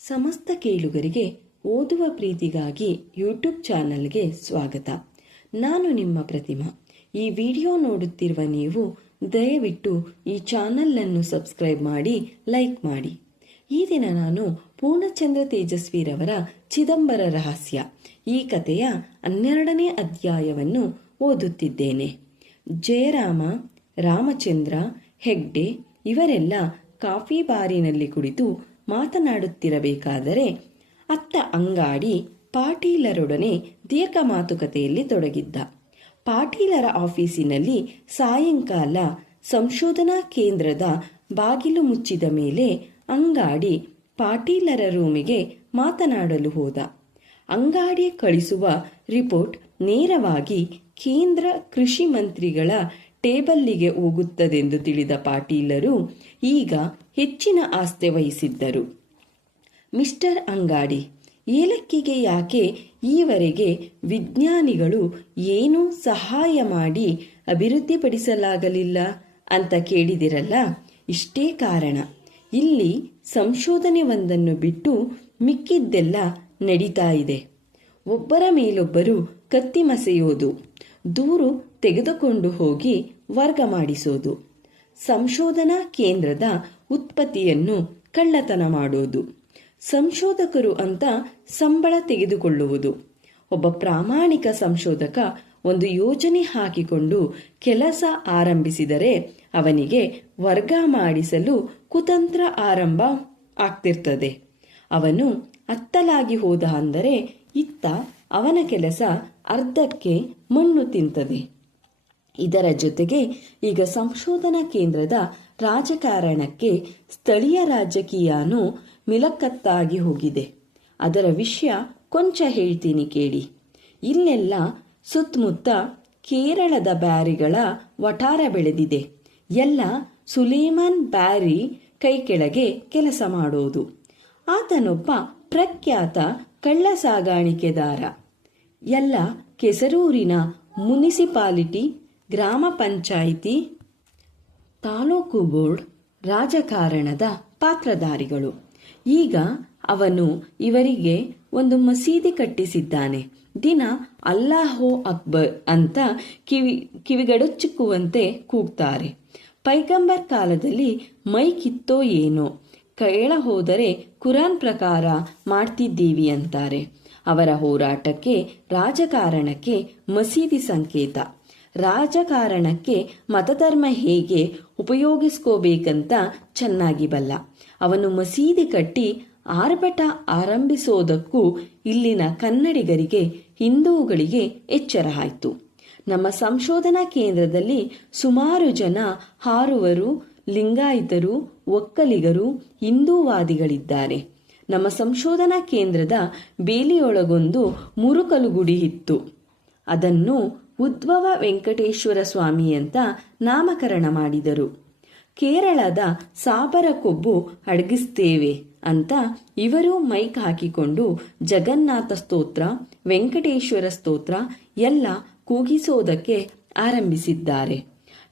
ಸಮಸ್ತ ಕೇಳುಗರಿಗೆ ಓದುವ ಪ್ರೀತಿಗಾಗಿ ಯೂಟ್ಯೂಬ್ ಚಾನಲ್ಗೆ ಸ್ವಾಗತ. ನಾನು ನಿಮ್ಮ ಪ್ರತಿಮಾ. ಈ ವಿಡಿಯೋ ನೋಡುತ್ತಿರುವ ನೀವು ದಯವಿಟ್ಟು ಈ ಚಾನಲನ್ನು ಸಬ್ಸ್ಕ್ರೈಬ್ ಮಾಡಿ, ಲೈಕ್ ಮಾಡಿ. ಈ ದಿನ ನಾನು ಪೂರ್ಣಚಂದ್ರ ತೇಜಸ್ವಿರವರ ಚಿದಂಬರ ರಹಸ್ಯ, ಈ ಕಥೆಯ ಹನ್ನೆರಡನೇ ಅಧ್ಯಾಯವನ್ನು ಓದುತ್ತಿದ್ದೇನೆ. ಜಯರಾಮ, ರಾಮಚಂದ್ರ, ಹೆಗ್ಡೆ ಇವರೆಲ್ಲ ಕಾಫಿ ಬಾರಿನಲ್ಲಿ ಕುಳಿತು ಮಾತನಾಡುತ್ತಿರಬೇಕಾದರೆ ಅತ್ತ ಅಂಗಾಡಿ ಪಾಟೀಲರೊಡನೆ ದೀರ್ಘ ಮಾತುಕತೆಯಲ್ಲಿ ತೊಡಗಿದ್ದ. ಪಾಟೀಲರ ಆಫೀಸಿನಲ್ಲಿ ಸಾಯಂಕಾಲ ಸಂಶೋಧನಾ ಕೇಂದ್ರದ ಬಾಗಿಲು ಮುಚ್ಚಿದ ಮೇಲೆ ಅಂಗಾಡಿ ಪಾಟೀಲರ ರೂಮಿಗೆ ಮಾತನಾಡಲು ಹೋದ. ಅಂಗಾಡಿ ಕಳಿಸುವ ರಿಪೋರ್ಟ್ ನೇರವಾಗಿ ಕೇಂದ್ರ ಕೃಷಿ ಮಂತ್ರಿಗಳ ಟೇಬಲ್ಲಿಗೆ ಹೋಗುತ್ತದೆಂದು ತಿಳಿದ ಪಾಟೀಲರು, ಈಗ ಹೆಚ್ಚಿನ ಆಸ್ತೆ ವಹಿಸಿದ್ದರು. ಮಿಸ್ಟರ್ ಅಂಗಾಡಿ, ಏಲಕ್ಕಿಗೆ ಯಾಕೆ ಈವರೆಗೆ ವಿಜ್ಞಾನಿಗಳು ಏನೂ ಸಹಾಯ ಮಾಡಿ ಅಭಿವೃದ್ಧಿಪಡಿಸಲಾಗಲಿಲ್ಲ ಅಂತ ಕೇಳಿದಿರಲ್ಲ? ಇಷ್ಟೇ ಕಾರಣ. ಇಲ್ಲಿ ಸಂಶೋಧನೆ ಒಂದನ್ನು ಬಿಟ್ಟು ಮಿಕ್ಕಿದ್ದೆಲ್ಲ ನಡೀತಾ ಇದೆ. ಒಬ್ಬರ ಮೇಲೊಬ್ಬರು ಕತ್ತಿ ಮಸೆಯೋದು, ದೂರು ತೆಗೆದುಕೊಂಡು ಹೋಗಿ ವರ್ಗ ಮಾಡಿಸೋದು. ಸಂಶೋಧನಾ ಕೇಂದ್ರದ ಉತ್ಪತ್ತಿಯನ್ನು ಕಳ್ಳತನ ಮಾಡುವುದು. ಸಂಶೋಧಕರು ಅಂತ ಸಂಬಳ ತೆಗೆದುಕೊಳ್ಳುವುದು. ಒಬ್ಬ ಪ್ರಾಮಾಣಿಕ ಸಂಶೋಧಕ ಒಂದು ಯೋಜನೆ ಹಾಕಿಕೊಂಡು ಕೆಲಸ ಆರಂಭಿಸಿದರೆ ಅವನಿಗೆ ವರ್ಗ ಮಾಡಿಸಲು ಕುತಂತ್ರ ಆರಂಭ ಆಗ್ತಿರ್ತದೆ. ಅವನು ಅತ್ತಲಾಗಿ ಹೋದ ಅಂದರೆ ಇತ್ತ ಅವನ ಕೆಲಸ ಅರ್ಧಕ್ಕೆ ಮಣ್ಣು ತಿಂತದೆ. ಇದರ ಜೊತೆಗೆ ಈಗ ಸಂಶೋಧನಾ ಕೇಂದ್ರದ ರಾಜಕಾರಣಕ್ಕೆ ಸ್ಥಳೀಯ ರಾಜಕೀಯನೂ ಮಿಲಕತ್ತಾಗಿ ಹೋಗಿದೆ. ಅದರ ವಿಷಯ ಕೊಂಚ ಹೇಳ್ತೀನಿ ಕೇಳಿ. ಇಲ್ಲೆಲ್ಲ ಸುತ್ತಮುತ್ತ ಕೇರಳದ ಬ್ಯಾರಿಗಳ ವಠಾರ ಬೆಳೆದಿದೆ. ಎಲ್ಲ ಸುಲೇಮಾನ್ ಬ್ಯಾರಿ ಕೈ ಕೆಳಗೆ ಕೆಲಸ ಮಾಡೋದು. ಆತನೊಬ್ಬ ಪ್ರಖ್ಯಾತ ಕಳ್ಳ ಸಾಗಾಣಿಕೆದಾರ ಎಲ್ಲ ಕೆಸರೂರಿನ ಮುನಿಸಿಪಾಲಿಟಿ, ಗ್ರಾಮ ಪಂಚಾಯಿತಿ ತಾಲೂಕು ಬೋರ್ಡ್ ರಾಜಕಾರಣದ ಪಾತ್ರಧಾರಿಗಳು. ಈಗ ಅವನು ಇವರಿಗೆ ಒಂದು ಮಸೀದಿ ಕಟ್ಟಿಸಿದ್ದಾನೆ. ದಿನ ಅಲ್ಲಾಹೋ ಅಕ್ಬರ್ ಅಂತ ಕಿವಿ ಕಿವಿಗಡಚುಕ್ಕುವಂತೆ ಕೂಗ್ತಾರೆ. ಪೈಗಂಬರ್ ಕಾಲದಲ್ಲಿ ಮೈ ಕಿತ್ತೋ ಏನೋ? ಕೇಳ ಹೋದರೆ ಕುರಾನ್ ಪ್ರಕಾರ ಮಾಡ್ತಿದ್ದೀವಿ ಅಂತಾರೆ. ಅವರ ಹೋರಾಟಕ್ಕೆ, ರಾಜಕಾರಣಕ್ಕೆ ಮಸೀದಿ ಸಂಕೇತ. ರಾಜಕಾರಣಕ್ಕೆ ಮತಧರ್ಮ ಹೇಗೆ ಉಪಯೋಗಿಸ್ಕೋಬೇಕಂತ ಚೆನ್ನಾಗಿ ಬಲ್ಲ. ಅವನು ಮಸೀದಿ ಕಟ್ಟಿ ಆರ್ಭಟ ಆರಂಭಿಸೋದಕ್ಕೂ ಇಲ್ಲಿನ ಕನ್ನಡಿಗರಿಗೆ, ಹಿಂದೂಗಳಿಗೆ ಎಚ್ಚರ ಆಯಿತು. ನಮ್ಮ ಸಂಶೋಧನಾ ಕೇಂದ್ರದಲ್ಲಿ ಸುಮಾರು ಜನ ಹಾರುವರು, ಲಿಂಗಾಯಿತರು, ಒಕ್ಕಲಿಗರು, ಹಿಂದೂವಾದಿಗಳಿದ್ದಾರೆ. ನಮ್ಮ ಸಂಶೋಧನಾ ಕೇಂದ್ರದ ಬೇಲಿಯೊಳಗೊಂದು ಮುರುಕಲುಗುಡಿ ಇತ್ತು. ಅದನ್ನು ಉದ್ಭವ ವೆಂಕಟೇಶ್ವರ ಸ್ವಾಮಿ ಅಂತ ನಾಮಕರಣ ಮಾಡಿದರು. ಕೇರಳದ ಸಾಬರ ಕೊಬ್ಬು ಅಡಗಿಸ್ತೇವೆ ಅಂತ ಇವರು ಮೈಕ್ ಹಾಕಿಕೊಂಡು ಜಗನ್ನಾಥ ಸ್ತೋತ್ರ, ವೆಂಕಟೇಶ್ವರ ಸ್ತೋತ್ರ ಎಲ್ಲ ಕೂಗಿಸೋದಕ್ಕೆ ಆರಂಭಿಸಿದ್ದಾರೆ.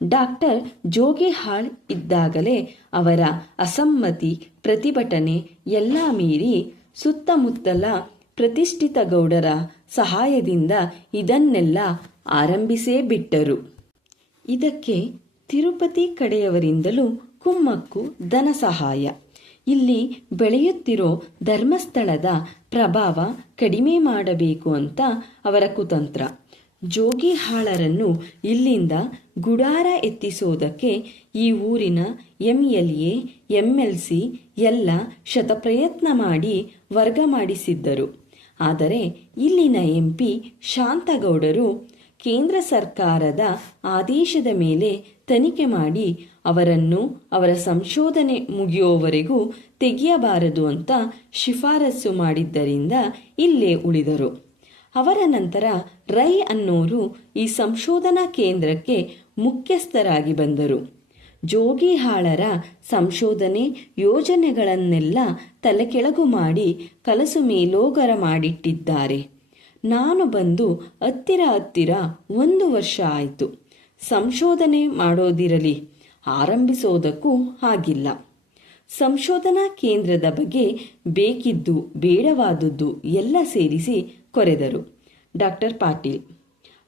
ಡಾಕ್ಟರ್ ಜೋಗಿಹಾಳ್ ಇದ್ದಾಗಲೇ ಅವರ ಅಸಮ್ಮತಿ, ಪ್ರತಿಭಟನೆ ಎಲ್ಲ ಮೀರಿ ಸುತ್ತಮುತ್ತಲ ಪ್ರತಿಷ್ಠಿತ ಗೌಡರ ಸಹಾಯದಿಂದ ಇದನ್ನೆಲ್ಲ ಆರಂಭಿಸೇ ಬಿಟ್ಟರು. ಇದಕ್ಕೆ ತಿರುಪತಿ ಕಡೆಯವರಿಂದಲೂ ಕುಮ್ಮಕ್ಕು ಧನ ಸಹಾಯ. ಇಲ್ಲಿ ಬೆಳೆಯುತ್ತಿರೋ ಧರ್ಮಸ್ಥಳದ ಪ್ರಭಾವ ಕಡಿಮೆ ಮಾಡಬೇಕು ಅಂತ ಅವರ ಕುತಂತ್ರ. ಜೋಗಿಹಾಳರನ್ನು ಇಲ್ಲಿಂದ ಗುಡಾರ ಎತ್ತಿಸೋದಕ್ಕೆ ಈ ಊರಿನ ಎಂಎಲ್ಎ ಸಿ ಎಲ್ಲ ಶತಪ್ರಯತ್ನ ಮಾಡಿ ವರ್ಗ ಮಾಡಿಸಿದ್ದರು. ಆದರೆ ಇಲ್ಲಿನ ಎಂಪಿ ಶಾಂತಗೌಡರು ಕೇಂದ್ರ ಸರ್ಕಾರದ ಆದೇಶದ ಮೇಲೆ ತನಿಖೆ ಮಾಡಿ ಅವರನ್ನು ಅವರ ಸಂಶೋಧನೆ ಮುಗಿಯುವವರೆಗೂ ತೆಗೆಯಬಾರದು ಅಂತ ಶಿಫಾರಸು ಮಾಡಿದ್ದರಿಂದ ಇಲ್ಲೇ ಉಳಿದರು. ಅವರ ನಂತರ ರೈ ಅನ್ನೋರು ಈ ಸಂಶೋಧನಾ ಕೇಂದ್ರಕ್ಕೆ ಮುಖ್ಯಸ್ಥರಾಗಿ ಬಂದರು. ಜೋಗಿಹಾಳರ ಸಂಶೋಧನೆ ಯೋಜನೆಗಳನ್ನೆಲ್ಲ ತಲೆಕೆಳಗು ಮಾಡಿ ಕಲಸು ಮೇಲೋಗರ ಮಾಡಿಟ್ಟಿದ್ದಾರೆ. ನಾನು ಬಂದು ಹತ್ತಿರ ಹತ್ತಿರ ಒಂದು ವರ್ಷ ಆಯಿತು. ಸಂಶೋಧನೆ ಮಾಡೋದಿರಲಿ, ಆರಂಭಿಸೋದಕ್ಕೂ ಆಗಿಲ್ಲ. ಸಂಶೋಧನಾ ಕೇಂದ್ರದ ಬಗ್ಗೆ ಬೇಕಿದ್ದು, ಬೇಡವಾದದ್ದು ಎಲ್ಲ ಸೇರಿಸಿ ಕೊರೆದರು. ಡಾಕ್ಟರ್ ಪಾಟೀಲ್.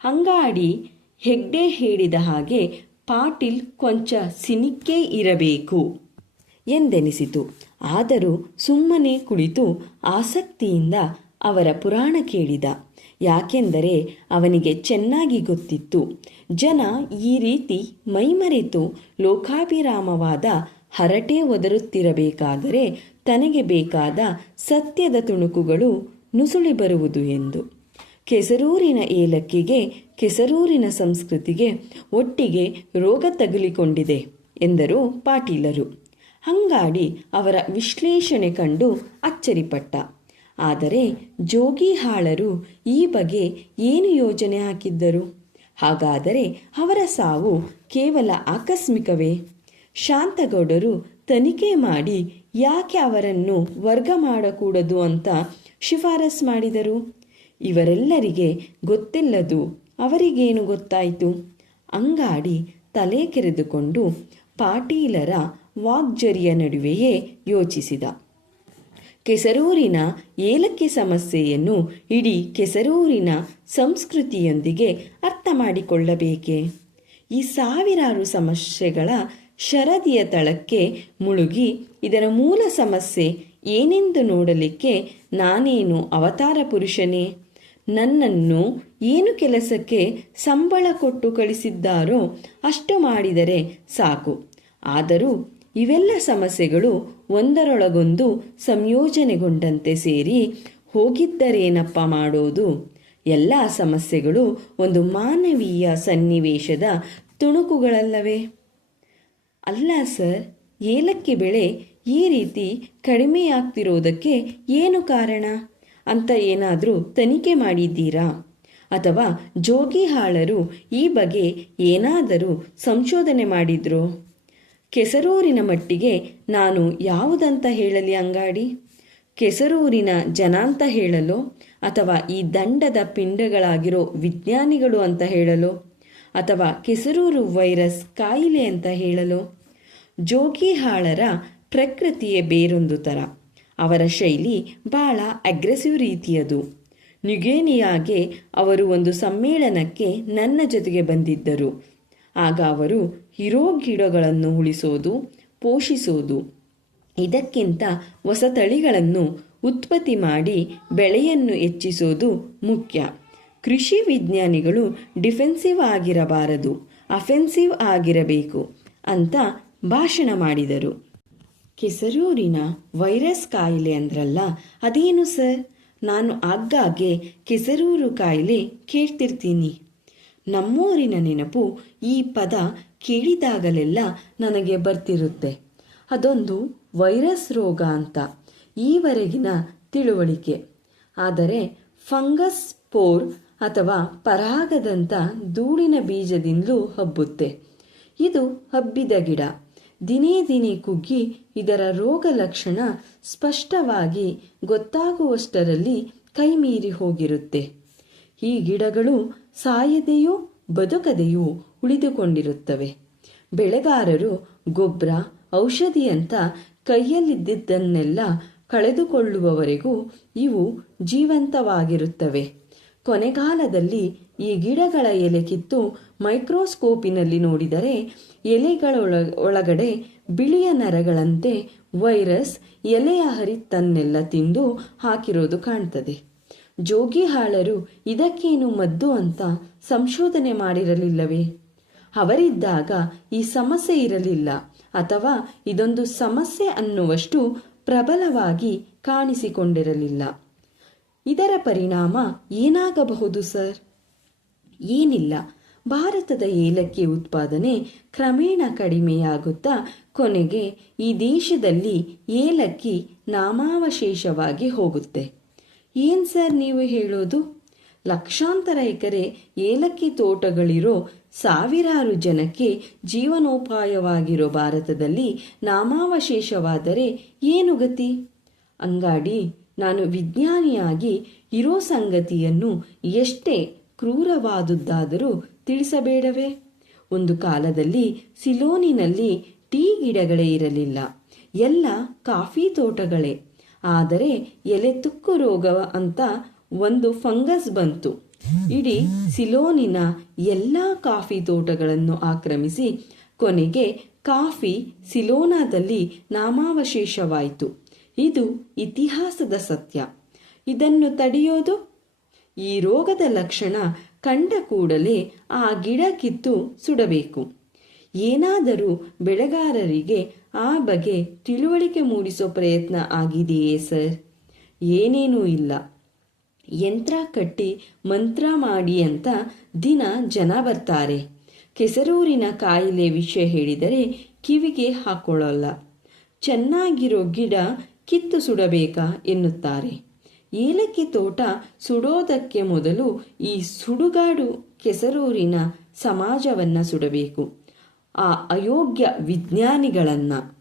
ಅಂಗಾಡಿ ಹೆಗ್ಡೆ ಹೇಳಿದ ಹಾಗೆ ಪಾಟೀಲ್ ಕೊಂಚ ಸಿನಿಕ್ಕೇ ಇರಬೇಕು ಎಂದೆನಿಸಿತು. ಆದರೂ ಸುಮ್ಮನೆ ಕುಳಿತು ಆಸಕ್ತಿಯಿಂದ ಅವರ ಪುರಾಣ ಕೇಳಿದ. ಯಾಕೆಂದರೆ ಅವನಿಗೆ ಚೆನ್ನಾಗಿ ಗೊತ್ತಿತ್ತು. ಜನ ಈ ರೀತಿ ಮೈಮರೆತು ಲೋಕಾಭಿರಾಮವಾದ ಹರಟೆ ಒದರುತ್ತಿರಬೇಕಾದರೆ ತನಗೆ ಬೇಕಾದ ಸತ್ಯದ ತುಣುಕುಗಳು ನುಸುಳಿ ಬರುವುದು ಎಂದು. ಕೆಸರೂರಿನ ಏಲಕ್ಕಿಗೆ, ಕೆಸರೂರಿನ ಸಂಸ್ಕೃತಿಗೆ ಒಟ್ಟಿಗೆ ರೋಗ ತಗುಲಿಕೊಂಡಿದೆ ಎಂದರು ಪಾಟೀಲರು. ಹಂಗಾಡಿ ಅವರ ವಿಶ್ಲೇಷಣೆ ಕಂಡು ಅಚ್ಚರಿಪಟ್ಟ. ಆದರೆ ಜೋಗಿಹಾಳರು ಈ ಬಗ್ಗೆ ಏನು ಯೋಜನೆ ಹಾಕಿದ್ದರು? ಹಾಗಾದರೆ ಅವರ ಸಾವು ಕೇವಲ ಆಕಸ್ಮಿಕವೇ? ಶಾಂತಗೌಡರು ತನಿಖೆ ಮಾಡಿ ಯಾಕೆ ಅವರನ್ನು ವರ್ಗ ಮಾಡಕೂಡದು ಅಂತ ಶಿಫಾರಸ್ ಮಾಡಿದರು? ಇವರೆಲ್ಲರಿಗೆ ಗೊತ್ತಿಲ್ಲದು ಅವರಿಗೇನು ಗೊತ್ತಾಯಿತು? ಅಂಗಾಡಿ ತಲೆ ಕೆರೆದುಕೊಂಡು ಪಾಟೀಲರ ವಾಗ್ಜರಿಯ ನಡುವೆಯೇ ಯೋಚಿಸಿದ. ಕೆಸರೂರಿನ ಏಲಕ್ಕಿ ಸಮಸ್ಯೆಯನ್ನು ಇಡೀ ಕೆಸರೂರಿನ ಸಂಸ್ಕೃತಿಯೊಂದಿಗೆ ಅರ್ಥ ಮಾಡಿಕೊಳ್ಳಬೇಕೆ? ಈ ಸಾವಿರಾರು ಸಮಸ್ಯೆಗಳ ಶರದಿಯ ತಳಕ್ಕೆ ಮುಳುಗಿ ಇದರ ಮೂಲ ಸಮಸ್ಯೆ ಏನೆಂದು ನೋಡಲಿಕ್ಕೆ ನಾನೇನು ಅವತಾರ ಪುರುಷನೇ? ನನ್ನನ್ನು ಏನು ಕೆಲಸಕ್ಕೆ ಸಂಬಳ ಕೊಟ್ಟು ಕಳಿಸಿದ್ದಾರೋ ಅಷ್ಟು ಮಾಡಿದರೆ ಸಾಕು. ಆದರೂ ಇವೆಲ್ಲ ಸಮಸ್ಯೆಗಳು ಒಂದರೊಳಗೊಂದು ಸಂಯೋಜನೆಗೊಂಡಂತೆ ಸೇರಿ ಹೋಗಿದ್ದರೇನಪ್ಪ ಮಾಡೋದು? ಎಲ್ಲ ಸಮಸ್ಯೆಗಳು ಒಂದು ಮಾನವೀಯ ಸನ್ನಿವೇಶದ ತುಣುಕುಗಳಲ್ಲವೇ? ಅಲ್ಲ ಸರ್, ಏಲಕ್ಕಿ ಬೆಳೆ ಈ ರೀತಿ ಕಡಿಮೆಯಾಗ್ತಿರೋದಕ್ಕೆ ಏನು ಕಾರಣ? ಅಂತ ಏನಾದರೂ ತನಿಖೆ ಮಾಡಿದ್ದೀರಾ? ಅಥವಾ ಜೋಗಿಹಾಳರು ಈ ಬಗ್ಗೆ ಏನಾದರೂ ಸಂಶೋಧನೆ ಮಾಡಿದ್ರೋ? ಕೆಸರೂರಿನ ಮಟ್ಟಿಗೆ ನಾನು ಯಾವುದಂತ ಹೇಳಲಿ ಅಂಗಾಡಿ? ಕೆಸರೂರಿನ ಜನ ಅಂತ ಹೇಳಲು? ಅಥವಾ ಈ ದಂಡದ ಪಿಂಡಗಳಾಗಿರೋ ವಿಜ್ಞಾನಿಗಳು ಅಂತ ಹೇಳಲೋ? ಅಥವಾ ಕೆಸರೂರು ವೈರಸ್ ಕಾಯಿಲೆ ಅಂತ ಹೇಳಲು? ಜೋಗಿಹಾಳರ ಪ್ರಕೃತಿಯೇ ಬೇರೊಂದು ಥರ ಅವರ ಶೈಲಿ ಬಹಳ ಅಗ್ರೆಸಿವ್ ರೀತಿಯದು. ನ್ಯುಗೇನಿಯಾಗೆ ಅವರು ಒಂದು ಸಮ್ಮೇಳನಕ್ಕೆ ನನ್ನ ಜೊತೆಗೆ ಬಂದಿದ್ದರು. ಆಗ ಅವರು ಹಿರೋ ಗಿಡಗಳನ್ನು ಉಳಿಸೋದು, ಪೋಷಿಸೋದು. ಇದಕ್ಕಿಂತ ಹೊಸ ತಳಿಗಳನ್ನು ಉತ್ಪತ್ತಿ ಮಾಡಿ ಬೆಳೆಯನ್ನು ಹೆಚ್ಚಿಸೋದು ಮುಖ್ಯ. ಕೃಷಿ ವಿಜ್ಞಾನಿಗಳು ಡಿಫೆನ್ಸಿವ್ ಆಗಿರಬಾರದು, ಅಫೆನ್ಸಿವ್ ಆಗಿರಬೇಕು ಅಂತ ಭಾಷಣ ಮಾಡಿದರು. ಕೆಸರೂರಿನ ವೈರಸ್ ಕಾಯಿಲೆ ಅಂದ್ರಲ್ಲ, ಅದೇನು ಸರ್? ನಾನು ಆಗಾಗ್ಗೆ ಕೆಸರೂರು ಕಾಯಿಲೆ ಕೇಳ್ತಿರ್ತೀನಿ. ನಮ್ಮೂರಿನ ನೆನಪು ಈ ಪದ ಕೇಳಿದಾಗಲೆಲ್ಲ ನನಗೆ ಬರ್ತಿರುತ್ತೆ. ಅದೊಂದು ವೈರಸ್ ರೋಗ ಅಂತ ಈವರೆಗಿನ ತಿಳುವಳಿಕೆ. ಆದರೆ ಫಂಗಸ್ ಪೋರ್ ಅಥವಾ ಪರಾಗದಂಥ ಧೂಳಿನ ಬೀಜದಿಂದಲೂ ಹಬ್ಬುತ್ತೆ. ಇದು ಹಬ್ಬಿದ ಗಿಡ. ದಿನೇ ದಿನೇ ಕುಗ್ಗಿ ಇದರ ರೋಗ ಲಕ್ಷಣ ಸ್ಪಷ್ಟವಾಗಿ ಗೊತ್ತಾಗುವಷ್ಟರಲ್ಲಿ ಕೈಮೀರಿ ಹೋಗಿರುತ್ತೆ. ಈ ಗಿಡಗಳು ಸಾಯದೆಯೂ ಬದುಕದೆಯೂ ಉಳಿದುಕೊಂಡಿರುತ್ತವೆ. ಬೆಳೆಗಾರರು ಗೊಬ್ಬರ ಔಷಧಿಯಂತ ಕೈಯಲ್ಲಿದ್ದದ್ದನ್ನೆಲ್ಲ ಕಳೆದುಕೊಳ್ಳುವವರೆಗೂ ಇವು ಜೀವಂತವಾಗಿರುತ್ತವೆ. ಕೊನೆಗಾಲದಲ್ಲಿ ಈ ಗಿಡಗಳ ಎಲೆ ಕಿತ್ತು ಮೈಕ್ರೋಸ್ಕೋಪಿನಲ್ಲಿ ನೋಡಿದರೆ ಎಲೆಗಳೊಳ ಒಳಗಡೆ ಬಿಳಿಯ ನರಗಳಂತೆ ವೈರಸ್ ಎಲೆಯ ಹರಿತನ್ನೆಲ್ಲ ತಿಂದು ಹಾಕಿರೋದು ಕಾಣ್ತದೆ. ಜೋಗಿಹಾಳರು ಇದಕ್ಕೇನು ಮದ್ದು ಅಂತ ಸಂಶೋಧನೆ ಮಾಡಿರಲಿಲ್ಲವೇ? ಅವರಿದ್ದಾಗ ಈ ಸಮಸ್ಯೆ ಇರಲಿಲ್ಲ, ಅಥವಾ ಇದೊಂದು ಸಮಸ್ಯೆ ಅನ್ನುವಷ್ಟು ಪ್ರಬಲವಾಗಿ ಕಾಣಿಸಿಕೊಂಡಿರಲಿಲ್ಲ. ಇದರ ಪರಿಣಾಮ ಏನಾಗಬಹುದು ಸರ್? ಏನಿಲ್ಲ. ಭಾರತದ ಏಲಕ್ಕಿ ಉತ್ಪಾದನೆ ಕ್ರಮೇಣ ಕಡಿಮೆಯಾಗುತ್ತಾ ಕೊನೆಗೆ ಈ ದೇಶದಲ್ಲಿ ಏಲಕ್ಕಿ ನಾಮಾವಶೇಷವಾಗಿ ಹೋಗುತ್ತೆ. ಏನ್ ಸರ್ ನೀವು ಹೇಳೋದು? ಲಕ್ಷಾಂತರ ಎಕರೆ ಏಲಕ್ಕಿ ತೋಟಗಳಿರೋ ಸಾವಿರಾರು ಜನಕ್ಕೆ ಜೀವನೋಪಾಯವಾಗಿರೋ ಭಾರತದಲ್ಲಿ ನಾಮಾವಶೇಷವಾದರೆ ಏನು ಗತಿ? ಅಂಗಾಡಿ, ನಾನು ವಿಜ್ಞಾನಿಯಾಗಿ ಇರೋ ಸಂಗತಿಯನ್ನು ಎಷ್ಟೇ ಕ್ರೂರವಾದುದ್ದಾದರೂ ತಿಳಿಸಬೇಡವೇ. ಒಂದು ಕಾಲದಲ್ಲಿ ಸಿಲೋನಿನಲ್ಲಿ ಟೀ ಗಿಡಗಳೇ ಇರಲಿಲ್ಲ. ಎಲ್ಲ ಕಾಫಿ ತೋಟಗಳೇ. ಆದರೆ ಎಲೆ ತುಕ್ಕು ರೋಗ ಅಂತ ಒಂದು ಫಂಗಸ್ ಬಂತು. ಇಡೀ ಸಿಲೋನಿನ ಎಲ್ಲ ಕಾಫಿ ತೋಟಗಳನ್ನು ಆಕ್ರಮಿಸಿ ಕೊನೆಗೆ ಕಾಫಿ ಸಿಲೋನಾದಲ್ಲಿ ನಾಮಾವಶೇಷವಾಯಿತು. ಇದು ಇತಿಹಾಸದ ಸತ್ಯ. ಇದನ್ನು ತಡೆಯೋದು? ಈ ರೋಗದ ಲಕ್ಷಣ ಕಂಡ ಕೂಡಲೇ ಆ ಗಿಡ ಕಿತ್ತು ಸುಡಬೇಕು. ಏನಾದರೂ ಬೆಳೆಗಾರರಿಗೆ ಆ ಬಗ್ಗೆ ತಿಳುವಳಿಕೆ ಮೂಡಿಸೋ ಪ್ರಯತ್ನ ಆಗಿದೆಯೇ, ಸರ್? ಏನೇನೂ ಇಲ್ಲ. ಯಂತ್ರ ಕಟ್ಟಿ ಮಂತ್ರ ಮಾಡಿ ಅಂತ ದಿನ ಜನ ಬರ್ತಾರೆ. ಕೆಸರೂರಿನ ಕಾಯಿಲೆ ವಿಷಯ ಹೇಳಿದರೆ ಕಿವಿಗೆ ಹಾಕೊಳ್ಳಲ್ಲ. ಚೆನ್ನಾಗಿರೋ ಗಿಡ ಕಿತ್ತು ಸುಡಬೇಕಾ ಎನ್ನುತ್ತಾರೆ. ಏಲಕ್ಕಿ ತೋಟ ಸುಡೋದಕ್ಕೆ ಮೊದಲು ಈ ಸುಡುಗಾಡು ಕೆಸರೂರಿನ ಸಮಾಜವನ್ನ ಸುಡಬೇಕು. ಆ ಅಯೋಗ್ಯ ವಿಜ್ಞಾನಿಗಳನ್ನು,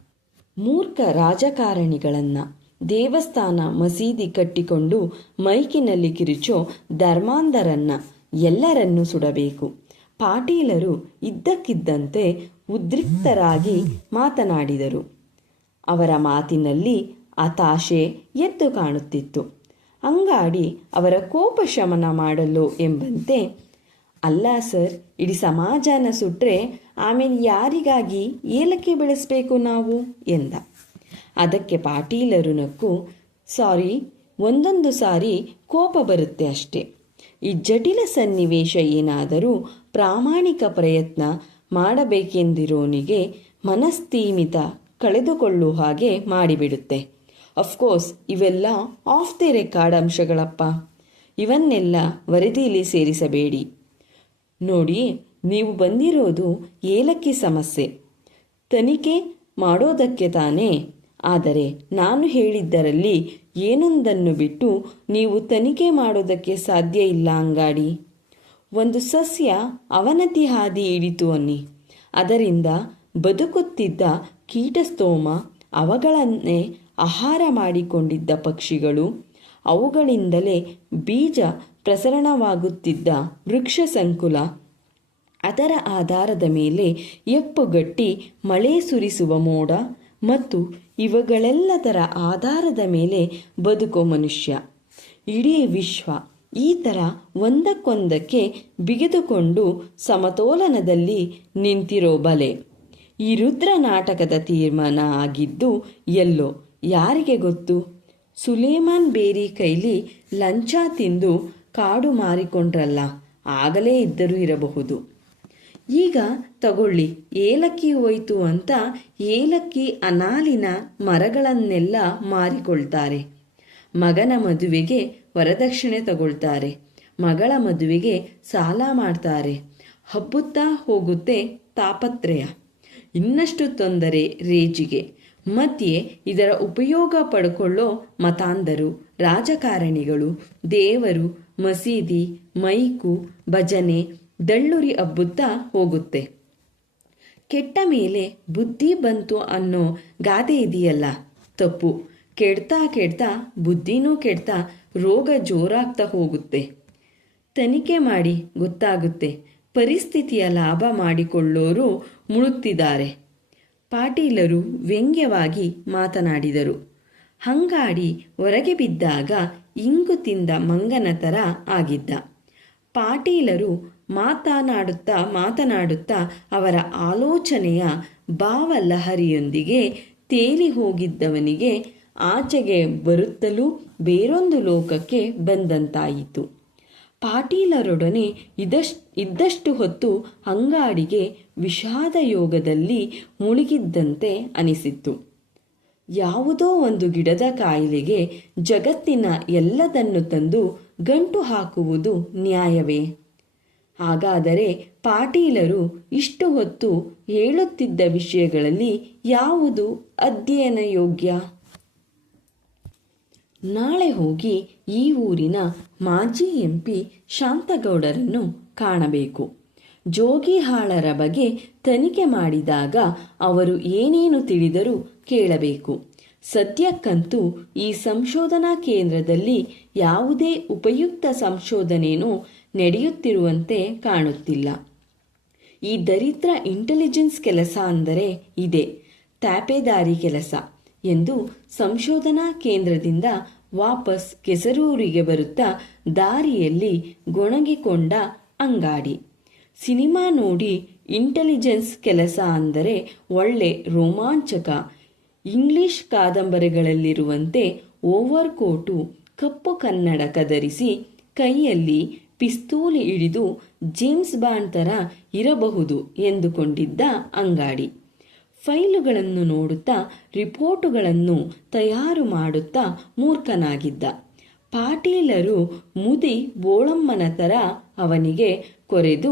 ಮೂರ್ಖ ರಾಜಕಾರಣಿಗಳನ್ನು, ದೇವಸ್ಥಾನ ಮಸೀದಿ ಕಟ್ಟಿಕೊಂಡು ಮೈಕಿನಲ್ಲಿ ಕಿರುಚೋ ಧರ್ಮಾಂಧರನ್ನ ಎಲ್ಲರನ್ನೂ ಸುಡಬೇಕು. ಪಾಟೀಲರು ಇದ್ದಕ್ಕಿದ್ದಂತೆ ಉದ್ರಿಕ್ತರಾಗಿ ಮಾತನಾಡಿದರು. ಅವರ ಮಾತಿನಲ್ಲಿ ಹತಾಶೆ ಎದ್ದು ಕಾಣುತ್ತಿತ್ತು. ಅಂಗಾಡಿ ಅವರ ಕೋಪ ಶಮನ ಮಾಡಲು ಎಂಬಂತೆ ಅಲ್ಲ ಸರ್, ಇಡೀ ಸಮಾಜನ ಸುಟ್ರೆ ಆಮೇಲೆ ಯಾರಿಗಾಗಿ ಏಲಕ್ಕಿ ಬೆಳೆಸಬೇಕು ನಾವು? ಎಂದ. ಅದಕ್ಕೆ ಪಾಟೀಲರು ನಕ್ಕು ಸಾರಿ, ಒಂದೊಂದು ಸಾರಿ ಕೋಪ ಬರುತ್ತೆ ಅಷ್ಟೇ. ಈ ಜಟಿಲ ಸನ್ನಿವೇಶ ಏನಾದರೂ ಪ್ರಾಮಾಣಿಕ ಪ್ರಯತ್ನ ಮಾಡಬೇಕೆಂದಿರೋನಿಗೆ ಮನಸ್ತೀಮಿತ ಕಳೆದುಕೊಳ್ಳುವ ಹಾಗೆ ಮಾಡಿಬಿಡುತ್ತೆ. ಅಫ್ಕೋರ್ಸ್ ಇವೆಲ್ಲ ಆಫ್ ದಿ ರೆಕಾರ್ಡ್ ಅಂಶಗಳಪ್ಪ. ಇವನ್ನೆಲ್ಲ ವರದಿಯಲ್ಲಿ ಸೇರಿಸಬೇಡಿ. ನೋಡಿ, ನೀವು ಬಂದಿರೋದು ಏಲಕ್ಕಿ ಸಮಸ್ಯೆ. ತನಿಖೆ ಮಾಡೋದಕ್ಕೆ ತಾನೇ. ಆದರೆ ನಾನು ಹೇಳಿದ್ದರಲ್ಲಿ ಏನೊಂದನ್ನು ಬಿಟ್ಟು ನೀವು ತನಿಖೆ ಮಾಡೋದಕ್ಕೆ ಸಾಧ್ಯ ಇಲ್ಲ ಅಂಗಾಡಿ. ಒಂದು ಸಸ್ಯ ಅವನತಿ ಹಾದಿ ಹಿಡಿತು ಅನ್ನಿ. ಅದರಿಂದ ಬದುಕುತ್ತಿದ್ದ ಕೀಟಸ್ತೋಮ, ಅವುಗಳನ್ನೇ ಆಹಾರ ಮಾಡಿಕೊಂಡಿದ್ದ ಪಕ್ಷಿಗಳು, ಅವುಗಳಿಂದಲೇ ಬೀಜ ಪ್ರಸರಣವಾಗುತ್ತಿದ್ದ ವೃಕ್ಷ ಸಂಕುಲ ಅದರ ಆಧಾರದ ಮೇಲೆ ಎಪ್ಪುಗಟ್ಟಿ ಮಳೆ ಸುರಿಸುವ ಮೋಡ ಮತ್ತು ಇವುಗಳೆಲ್ಲದರ ಆಧಾರದ ಮೇಲೆ ಬದುಕೋ ಮನುಷ್ಯ. ಇಡೀ ವಿಶ್ವ ಈ ಥರ ಒಂದಕ್ಕೊಂದಕ್ಕೆ ಬಿಗಿದುಕೊಂಡು ಸಮತೋಲನದಲ್ಲಿ ನಿಂತಿರೋ ಬಲೆ. ಈ ರುದ್ರ ನಾಟಕದ ತೀರ್ಮಾನ ಆಗಿದ್ದು ಎಲ್ಲೋ ಯಾರಿಗೆ ಗೊತ್ತು? ಸುಲೇಮಾನ್ ಬೇರಿ ಕೈಲಿ ಲಂಚ ತಿಂದು ಕಾಡು ಮಾರಿಕೊಂಡ್ರಲ್ಲ, ಆಗಲೇ ಇದ್ದರೂ ಇರಬಹುದು. ಈಗ ತಗೊಳ್ಳಿ, ಏಲಕ್ಕಿ ಹೋಯ್ತು ಅಂತ ಏಲಕ್ಕಿ ಅನಾಲಿನ ಮರಗಳನ್ನೆಲ್ಲ ಮಾರಿಕೊಳ್ತಾರೆ. ಮಗನ ಮದುವೆಗೆ ವರದಕ್ಷಿಣೆ ತಗೊಳ್ತಾರೆ. ಮಗಳ ಮದುವೆಗೆ ಸಾಲ ಮಾಡ್ತಾರೆ. ಹಬ್ಬುತ್ತಾ ಹೋಗುತ್ತೆ ತಾಪತ್ರಯ. ಇನ್ನಷ್ಟು ತೊಂದರೆ ರೇಜಿಗೆ. ಮಧ್ಯೆ ಇದರ ಉಪಯೋಗ ಪಡ್ಕೊಳ್ಳೋ ಮತಾಂಧರು, ರಾಜಕಾರಣಿಗಳು, ದೇವರು ಮಸೀದಿ, ಮೈಕು, ಭಜನೆ, ದಳ್ಳುರಿ ಹಬ್ಬುತ್ತಾ ಹೋಗುತ್ತೆ. ಕೆಟ್ಟ ಮೇಲೆ ಬುದ್ಧಿ ಬಂತು ಅನ್ನೋ ಗಾದೆ ಇದೆಯಲ್ಲ? ತಪ್ಪು. ಕೆಡ್ತಾ ಕೆಡ್ತಾ ಬುದ್ಧಿನೂ ಕೆಡ್ತಾ ರೋಗ ಜೋರಾಗ್ತಾ ಹೋಗುತ್ತೆ. ತನಿಖೆ ಮಾಡಿ ಗೊತ್ತಾಗುತ್ತೆ. ಪರಿಸ್ಥಿತಿಯ ಲಾಭ ಮಾಡಿಕೊಳ್ಳೋರು ಮುಳುಗ್ತಿದ್ದಾರೆ. ಪಾಟೀಲರು ವ್ಯಂಗ್ಯವಾಗಿ ಮಾತನಾಡಿದರು. ಹಂಗಾಡಿ ಹೊರಗೆ ಬಿದ್ದಾಗ ಇಂಗು ತಿಂದ ಮಂಗನ ಥರ ಆಗಿದ್ದ. ಪಾಟೀಲರು ಮಾತನಾಡುತ್ತಾ ಮಾತನಾಡುತ್ತಾ ಅವರ ಆಲೋಚನೆಯ ಭಾವಲಹರಿಯೊಂದಿಗೆ ತೇಲಿ ಹೋಗಿದ್ದವನಿಗೆ ಆಚೆಗೆ ಬರುತ್ತಲೂ ಬೇರೊಂದು ಲೋಕಕ್ಕೆ ಬಂದಂತಾಯಿತು. ಪಾಟೀಲರೊಡನೆ ಇದಶ್, ಇದ್ದಷ್ಟು ಹೊತ್ತು ಅಂಗಾಡಿಗೆ ವಿಷಾದ ಯೋಗದಲ್ಲಿ ಮುಳುಗಿದ್ದಂತೆ ಅನಿಸಿತ್ತು. ಯಾವುದೋ ಒಂದು ಗಿಡದ ಕಾಯಿಲೆಗೆ ಜಗತ್ತಿನ ಎಲ್ಲದನ್ನು ತಂದು ಗಂಟು ಹಾಕುವುದು ನ್ಯಾಯವೇ? ಹಾಗಾದರೆ ಪಾಟೀಲರು ಇಷ್ಟು ಹೊತ್ತು ಹೇಳುತ್ತಿದ್ದ ವಿಷಯಗಳಲ್ಲಿ ಯಾವುದು ಅಧ್ಯಯನ ಯೋಗ್ಯ? ನಾಳೆ ಹೋಗಿ ಈ ಊರಿನ ಮಾಜಿ ಎಂಪಿ ಶಾಂತಗೌಡರನ್ನು ಕಾಣಬೇಕು. ಜೋಗಿಹಾಳರ ಬಗ್ಗೆ ತನಿಖೆ ಮಾಡಿದಾಗ ಅವರು ಏನೇನು ತಿಳಿದರೂ ಕೇಳಬೇಕು. ಸದ್ಯಕ್ಕಂತೂ ಈ ಸಂಶೋಧನಾ ಕೇಂದ್ರದಲ್ಲಿ ಯಾವುದೇ ಉಪಯುಕ್ತ ಸಂಶೋಧನೆಯೂ ನಡೆಯುತ್ತಿರುವಂತೆ ಕಾಣುತ್ತಿಲ್ಲ. ಈ ದರಿದ್ರ ಇಂಟೆಲಿಜೆನ್ಸ್ ಕೆಲಸ ಅಂದರೆ ಇದೆ, ತಾಪೇದಾರಿ ಕೆಲಸ ಎಂದು ಸಂಶೋಧನಾ ಕೇಂದ್ರದಿಂದ ವಾಪಸ್ ಕೆಸರೂರಿಗೆ ಬರುತ್ತಾ ದಾರಿಯಲ್ಲಿ ಗೊಣಗಿಕೊಂಡ ಅಂಗಾಡಿ. ಸಿನಿಮಾ ನೋಡಿ ಇಂಟೆಲಿಜೆನ್ಸ್ ಕೆಲಸ ಅಂದರೆ ಒಳ್ಳೆ ರೋಮಾಂಚಕ ಇಂಗ್ಲಿಷ್ ಕಾದಂಬರಿಗಳಲ್ಲಿರುವಂತೆ ಓವರ್ ಕೋಟು ಕಪ್ಪು ಕನ್ನಡಕ ಧರಿಸಿ ಕೈಯಲ್ಲಿ ಪಿಸ್ತೂಲಿ ಹಿಡಿದು ಜೇಮ್ಸ್ ಬಾಂಡ್ ಥರ ಇರಬಹುದು ಎಂದುಕೊಂಡಿದ್ದ ಅಂಗಾಡಿ. ಫೈಲುಗಳನ್ನು ನೋಡುತ್ತಾ ರಿಪೋರ್ಟುಗಳನ್ನು ತಯಾರು ಮಾಡುತ್ತಾ ಮೂರ್ಖನಾಗಿದ್ದ. ಪಾಟೀಲರು ಮುದಿ ಬೋಳಮ್ಮನ ಥರ ಅವನಿಗೆ ಕೊರೆದು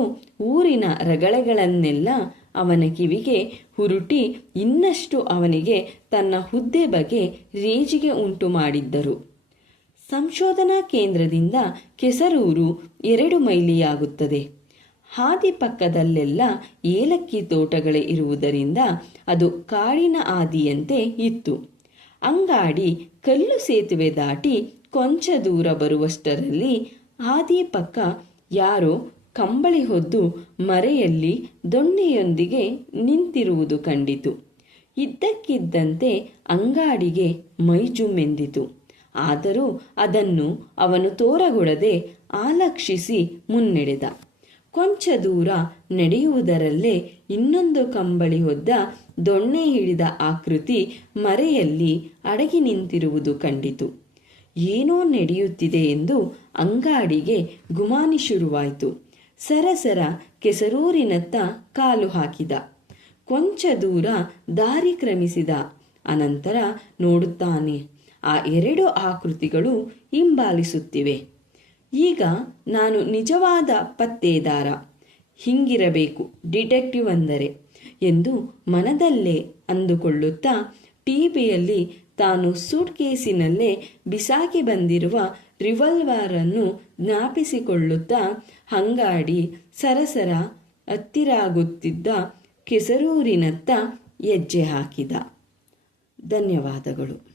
ಊರಿನ ರಗಳೆಗಳನ್ನೆಲ್ಲ ಅವನ ಕಿವಿಗೆ ಹುರುಟಿ ಇನ್ನಷ್ಟು ಅವನಿಗೆ ತನ್ನ ಹುದ್ದೆ ಬಗ್ಗೆ ರೇಜಿಗೆ ಉಂಟು ಮಾಡಿದ್ದರು ಸಂಶೋಧನಾ ಕೇಂದ್ರದಿಂದ ಕೆಸರೂರು ಎರಡು ಮೈಲಿಯಾಗುತ್ತದೆ. ಹಾದಿ ಪಕ್ಕದಲ್ಲೆಲ್ಲ ಏಲಕ್ಕಿ ತೋಟಗಳೇ ಇರುವುದರಿಂದ ಅದು ಕಾಡಿನ ಆದಿಯಂತೆ ಇತ್ತು. ಅಂಗಾಡಿ ಕಲ್ಲು ಸೇತುವೆ ದಾಟಿ ಕೊಂಚ ದೂರ ಬರುವಷ್ಟರಲ್ಲಿ ಹಾದಿ ಪಕ್ಕ ಯಾರೋ ಕಂಬಳಿ ಹೊದ್ದು ಮರೆಯಲ್ಲಿ ದೊಣ್ಣೆಯೊಂದಿಗೆ ನಿಂತಿರುವುದು ಕಂಡಿತು. ಇದ್ದಕ್ಕಿದ್ದಂತೆ ಅಂಗಾಡಿಗೆ ಮೈಜುಮ್ಮೆಂದಿತು ಆದರೂ ಅದನ್ನು ಅವನು ತೋರಗೊಡದೆ ಆಲಕ್ಷಿಸಿ ಮುನ್ನಡೆದ. ಕೊಂಚ ದೂರ ನಡೆಯುವುದರಲ್ಲೇ ಇನ್ನೊಂದು ಕಂಬಳಿ ಹೊದ್ದ ದೊಣ್ಣೆ ಹಿಡಿದ ಆಕೃತಿ ಮರೆಯಲ್ಲಿ ಅಡಗಿ ನಿಂತಿರುವುದು ಕಂಡಿತು. ಏನೋ ನಡೆಯುತ್ತಿದೆ ಎಂದು ಅಂಗಾಡಿಗೆ ಗುಮಾನಿ ಶುರುವಾಯಿತು. ಸರಸರ ಕೆಸರೂರಿನತ್ತ ಕಾಲು ಹಾಕಿದ. ಕೊಂಚ ದೂರ ದಾರಿ ಕ್ರಮಿಸಿದ. ಅನಂತರ ನೋಡುತ್ತಾನೆ, ಆ ಎರಡು ಆಕೃತಿಗಳು ಹಿಂಬಾಲಿಸುತ್ತಿವೆ. ಈಗ ನಾನು ನಿಜವಾದ ಪತ್ತೇದಾರ. ಹಿಂಗಿರಬೇಕು ಡಿಟೆಕ್ಟಿವ್ ಅಂದರೆ ಎಂದು ಮನದಲ್ಲೇ ಅಂದುಕೊಳ್ಳುತ್ತಾ ಟಿವಿಯಲ್ಲಿ ತಾನು ಸೂಟ್ ಕೇಸಿನಲ್ಲೇ ಬಿಸಾಕಿ ಬಂದಿರುವ ರಿವಲ್ವಾರನ್ನು ಜ್ಞಾಪಿಸಿಕೊಳ್ಳುತ್ತಾ ಹಂಗಾಡಿ ಸರಸರ ಹತ್ತಿರಾಗುತ್ತಿದ್ದ ಕೆಸರೂರಿನತ್ತ ಹೆಜ್ಜೆ ಹಾಕಿದ. ಧನ್ಯವಾದಗಳು.